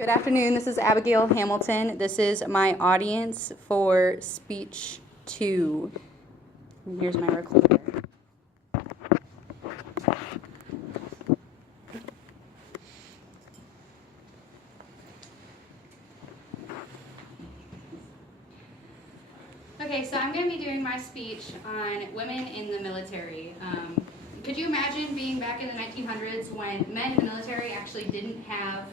Good afternoon. This is Abigail Hamilton. This is my audience for speech 2. And here's my recorder. Okay, so I'm going to be doing my speech on women in the military. Could you imagine being back in the 1900s when men in the military actually didn't have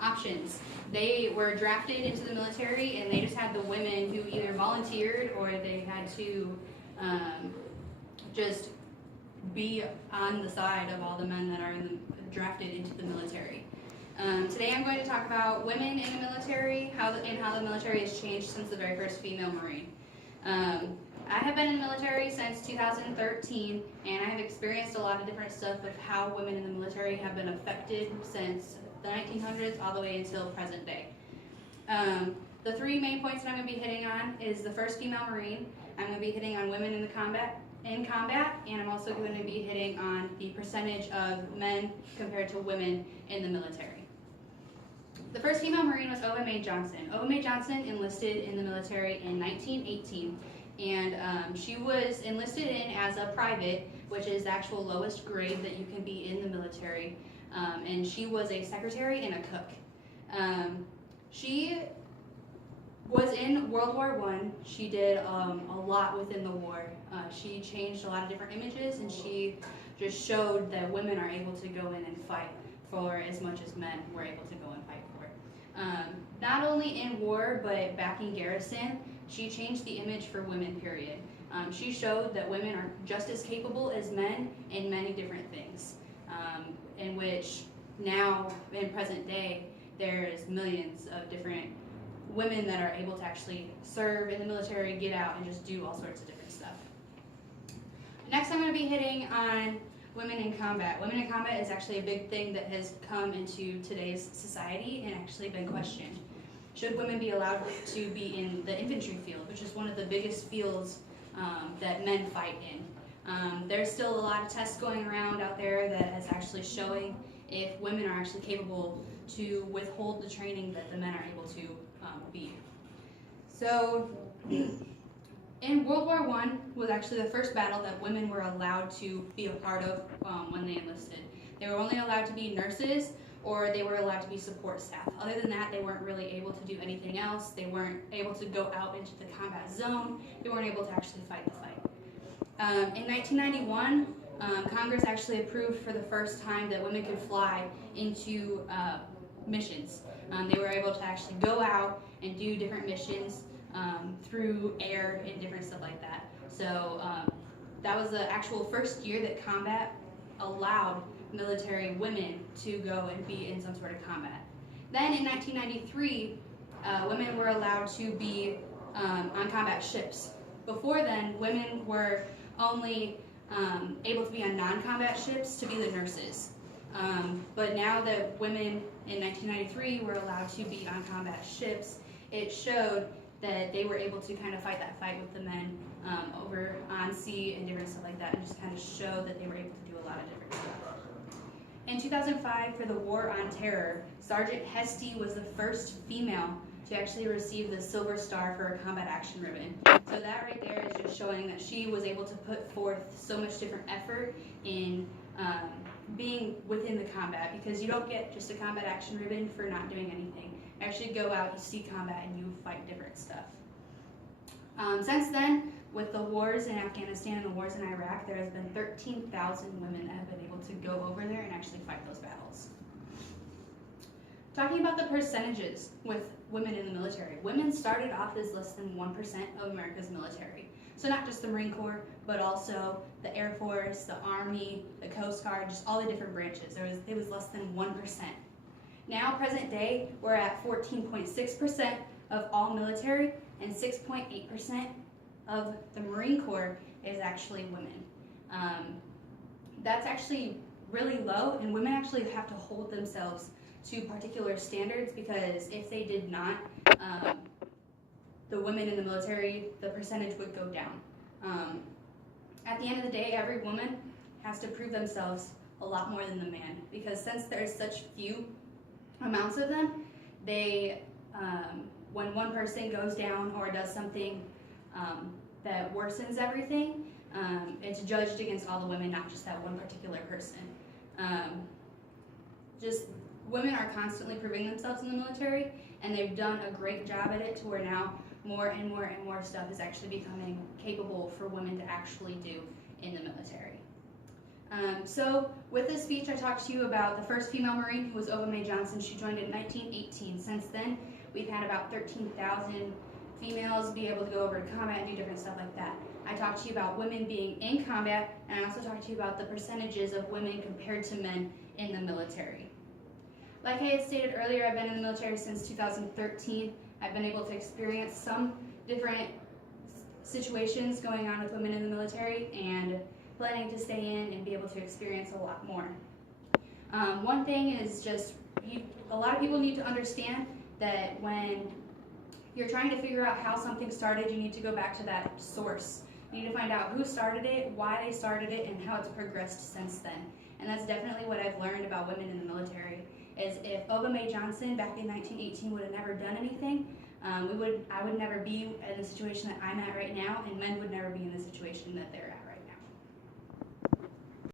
options? They were drafted into the military and they just had the women who either volunteered or they had to just be on the side of all the men that are drafted into the military. Today I'm going to talk about women in the military and how the military has changed since the very first female Marine. I have been in the military since 2013, and I have experienced a lot of different stuff of how women in the military have been affected since the 1900s all the way until present day. The three main points that I'm going to be hitting on is the first female Marine. I'm going to be hitting on women in combat, and I'm also going to be hitting on the percentage of men compared to women in the military. The first female Marine was O.M.A. Johnson. O.M.A. Johnson enlisted in the military in 1918, and she was enlisted in as a private, which is the actual lowest grade that you can be in the military, and she was a secretary and a cook. She was in World War I. She did a lot within the war. She changed a lot of different images, and she just showed that women are able to go in and fight for as much as men were able to go and fight for. Not only in war, but back in garrison, she changed the image for women, period. She showed that women are just as capable as men in many different things, in which now, in present day, there's millions of different women that are able to actually serve in the military, get out, and just do all sorts of different stuff. Next, I'm going to be hitting on women in combat. Women in combat is actually a big thing that has come into today's society and actually been questioned. Should women be allowed to be in the infantry field, which is one of the biggest fields that men fight in? There's still a lot of tests going around out there that is actually showing if women are actually capable to withhold the training that the men are able to be. So, in World War I was actually the first battle that women were allowed to be a part of when they enlisted. They were only allowed to be nurses, or they were allowed to be support staff. Other than that, they weren't really able to do anything else. They weren't able to go out into the combat zone. They weren't able to actually fight the fight. In 1991, Congress actually approved for the first time that women could fly into missions. They were able to actually go out and do different missions through air and different stuff like that. So that was the actual first year that combat allowed military women to go and be in some sort of combat. Then in 1993, women were allowed to be on combat ships. Before then, women were only able to be on non-combat ships to be the nurses. But now that women in 1993 were allowed to be on combat ships, it showed that they were able to kind of fight that fight with the men over on sea and different stuff like that, and just kind of show that they were able to do a lot of different stuff. In 2005, for the War on Terror, Sergeant Hesty was the first female to actually receive the Silver Star for a combat action ribbon. So that right there is just showing that she was able to put forth so much different effort in being within the combat, because you don't get just a combat action ribbon for not doing anything. You actually go out, you see combat, and you fight different stuff. Since then, with the wars in Afghanistan and the wars in Iraq, there has been 13,000 women that have been able to go over there and actually fight those battles. Talking about the percentages with women in the military, women started off as less than 1% of America's military. So not just the Marine Corps, but also the Air Force, the Army, the Coast Guard, just all the different branches. It was less than 1%. Now, present day, we're at 14.6% of all military, and 6.8% of the Marine Corps is actually women. That's actually really low, and women actually have to hold themselves to particular standards, because if they did not, the women in the military, the percentage would go down. At the end of the day, every woman has to prove themselves a lot more than the man, because since there's such few amounts of them, they, when one person goes down or does something that worsens everything, it's judged against all the women, not just that one particular person. Just women are constantly proving themselves in the military, and they've done a great job at it to where now more and more and more stuff is actually becoming capable for women to actually do in the military. So with this speech, I talked to you about the first female Marine, who was Ova Mae Johnson. She joined in 1918. Since then, we've had about 13,000 females be able to go over to combat and do different stuff like that. I talked to you about women being in combat, and I also talked to you about the percentages of women compared to men in the military. Like I had stated earlier, I've been in the military since 2013. I've been able to experience some different situations going on with women in the military, and planning to stay in and be able to experience a lot more. One thing is just, a lot of people need to understand that when you're trying to figure out how something started, you need to go back to that source. You need to find out who started it, why they started it, and how it's progressed since then. And that's definitely what I've learned about women in the military, is if Ova Mae Johnson back in 1918 would have never done anything, I would never be in the situation that I'm at right now, and men would never be in the situation that they're at right now.